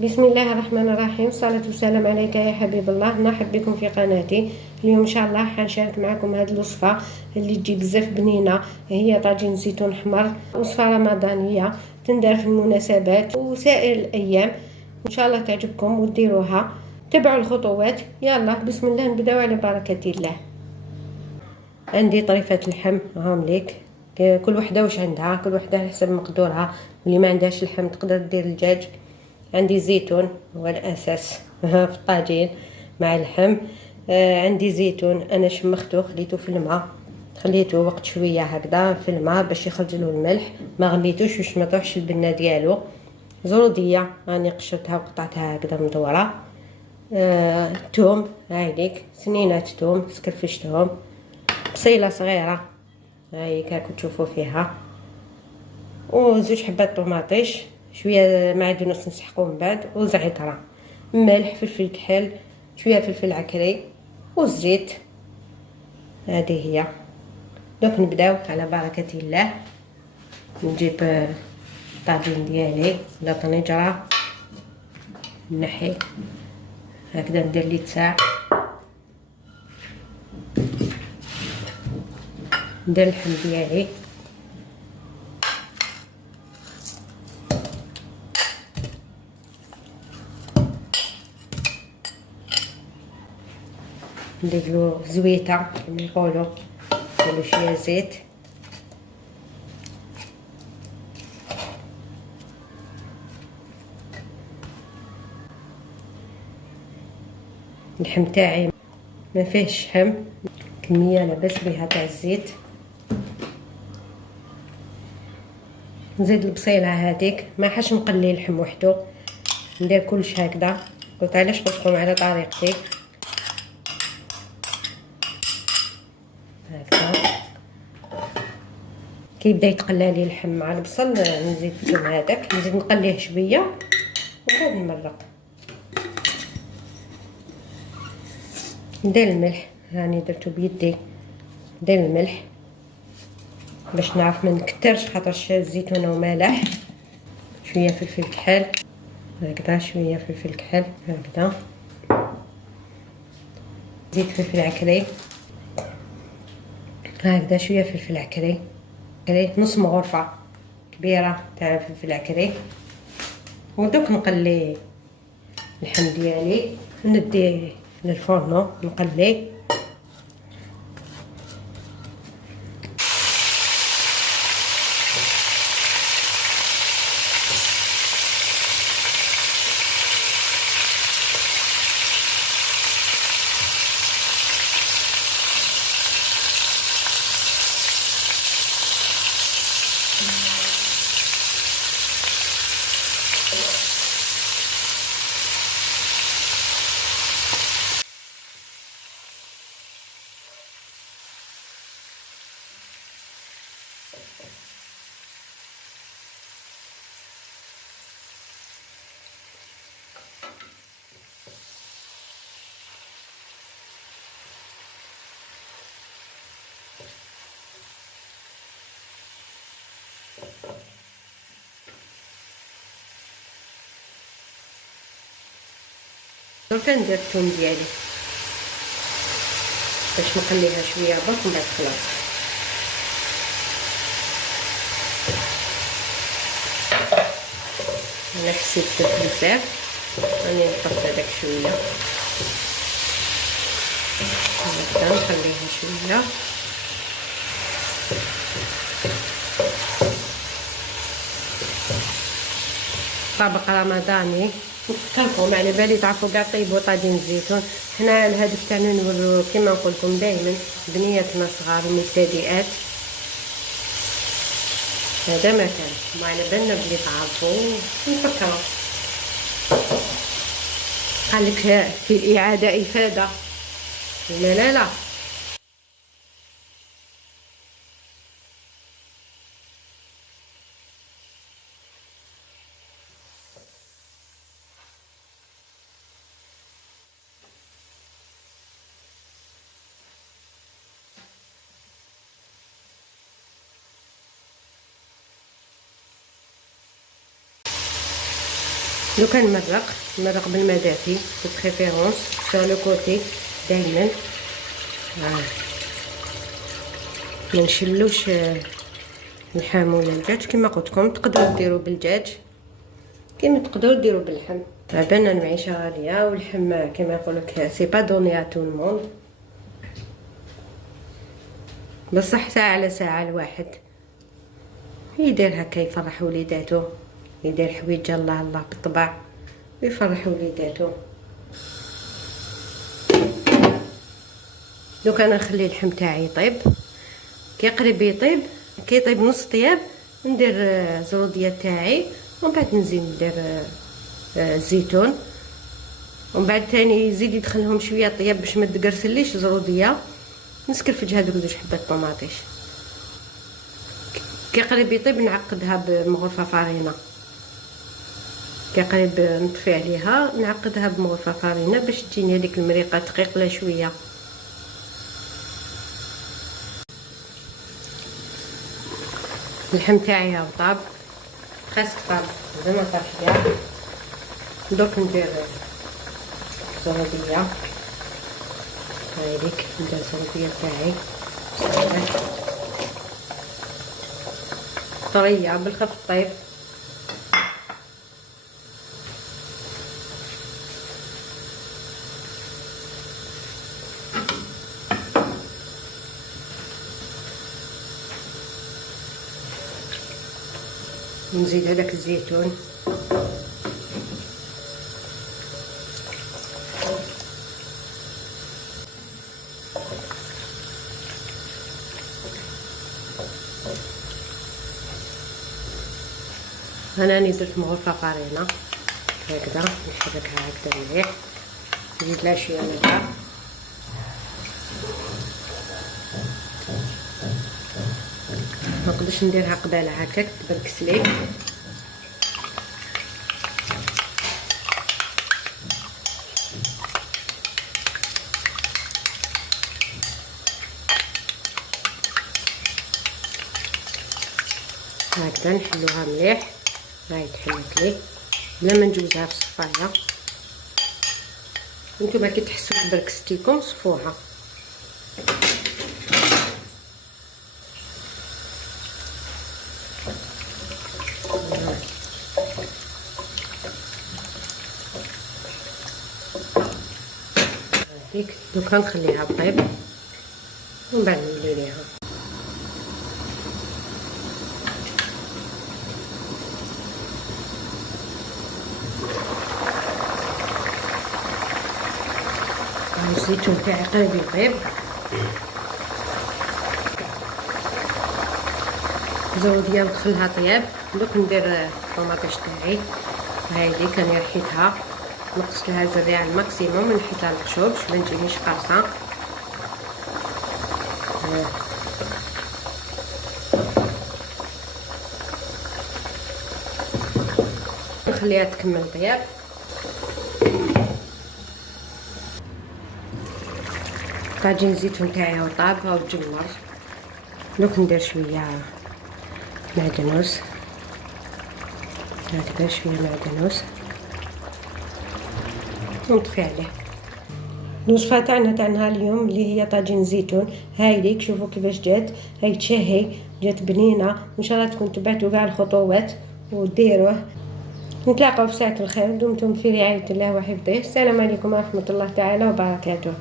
بسم الله الرحمن الرحيم، الصلاة والسلام عليك يا حبيب الله. نرحب بكم في قناتي. اليوم ان شاء الله حنشارك معكم هذه الوصفة اللي تجي بزاف بنينة. هي طاجين زيتون احمر، وصفة رمضانية تندار في المناسبات وسائر الايام. ان شاء الله تعجبكم وديروها. تبعوا الخطوات. يلا بسم الله، نبداو على بركة الله. عندي طريفة اللحم هام ليك، كل وحده واش عندها، كل وحده على حسب مقدورها. واللي ما عندهاش اللحم تقدر دير الدجاج. عندي زيتون هو الاساس في الطاجين مع اللحم. عندي زيتون انا شمخته خليته في الماء، خليته وقت شويه هكذا في الماء باش يخرج له الملح، ما غليتوش باش ما طيحش البنه ديالو. زروديه راني قشرتها وقطعتها هكذا مدوره. توم هايليك، سنينات توم سكرفشتهم. بصيله صغيره هاي كاكو تشوفوا فيها، وزوج حبات طوماطيش، شويه معدنوس نسحقو من بعد، وزعتره، ملح، فلفل كحل، شويه فلفل عكري، والزيت. هذه هي. دوك نبداو على بركه الله. نجيب الطاجين ديالي ولا طنجره، نحي هكذا، ندير ليه تساع، ندير اللحم ديالي، نديرلو زويته كما يقولوا، نديرلو شويه زيت، اللحم تاعي ما فيهش شحم، كميه لاباس بها تاع الزيت. نزيد البصيله هذيك، ما حاش نقلي اللحم وحده، ندير كلش هكذا. قلت علاش قلت لكم على طريقتي هكذا. كي يبدا يتقلى لي اللحم مع البصل نزيد الثوم هذاك، نزيد نقليه شويه وبعد نمرق. ندير الملح، راني درتو بيدي، ندير الملح باش نعرف ما نكترش، خاطرش الزيتونه ومالح. شويه فلفل كحل هكذا، شويه فلفل كحل هكذا، زيت فلفل عكري هكذا، شويه فلفل عكري، نص مغرفه كبيره تاع فلفل عكري. ودوك نقلي اللحم ديالي، ندي للفرن نقلي. درك ندير الثوم ديالي باش نقليها شويه برك ومن بعد خلاص. انا حسيت درت بزاف، راني نقص هذاك شويه هكذا، نخليها شويه. طبق رمضاني نفكركم، على بالي تعرفوا كاع طيبوا طاجين الزيتون. حنا الهدف تاعنا نورو كيما نقول لكم دائما بنياتنا صغار المبتدئات، هذا ما كان، وعلى بالنا بلي تعرفوا نفكروا. قالك في الإعادة إفادة، لا لا لا. دوكا نمرق بالماء دافي دو بريفيرونس سور لو كوتي دائما. ما نشلوش اللحم ولا الدجاج. كما قلت لكم تقدروا ديروا بالدجاج كما تقدروا ديروا باللحم. بان المعيشه غاليه واللحم كما يقولوا لك سي با دوني ا تو الموند، بصح ساعه على ساعه الواحد يدير هكا يفرح وليداتو، يدير حويجه الله الله بالطبع ويفرح وليداتو. دوك انا نخلي اللحم تاعي يطيب، كي قريب يطيب كي يطيب نص طياب ندير الزروديه تاعي ومن بعد نزيد ندير الزيتون، ومن بعد ثاني يزيد يدخلهم شويه طياب باش ما تقرسليش الزروديه، نسكرفج هذوك زوج حبات طوماطيش. كي قريب يطيب نعقدها بمغرفه فارينه، كي قريب نطفي عليها نعقدها بمغرفه فارينه باش تجيني هذيك المريقه دقيقه شويه. اللحم تاعي ها طاب خاصك طاب زعما طاب كاع. دوك ندير الزروديه هايليك، ندير الزروديه تاعي طريه بالخف طيب. نزيد هذاك الزيتون انا راني درت مغرفه فارينه هكذا نحركها هكذا مليح، نزيد لها شويه ملح ما نقدرش نديرها قبالة هكاك تبركس لي. هكذا نحلوها مليح، هاي تحلت لي بلا ما نجوزها في الصفايه. نتوما كي تحسوا تبركستيكم صفوها. هذيك دوكا نخليها طيب ومن بعد نولي ليها. الزيتون تاعي قريب يطيب، الزروديه ندخلها طياب. دوك ندير الطوماطيش تاعي هايدي كاني رحيتها نقصت لها الزريعه الماكسيموم، نحيت لها القشور باش ما تجينيش قارصه. نخليها تكمل طياب. طاجين الزيتون تاعي هو طاب هاو تجمر. دوك ندير شويه معدنوس هكذا، شويه معدنوس ونطفي عليه. الوصفه تاعنا اليوم اللي هي طاجين زيتون هايليك، شوفوا كيفاش جات، هاي تشهي جات بنينه، وان شاء الله تكون تبعتوا كاع الخطوات وديروه. نتلاقاو في ساعه الخير، دمتم في رعايه الله وحفظه. السلام عليكم ورحمه الله تعالى وبركاته.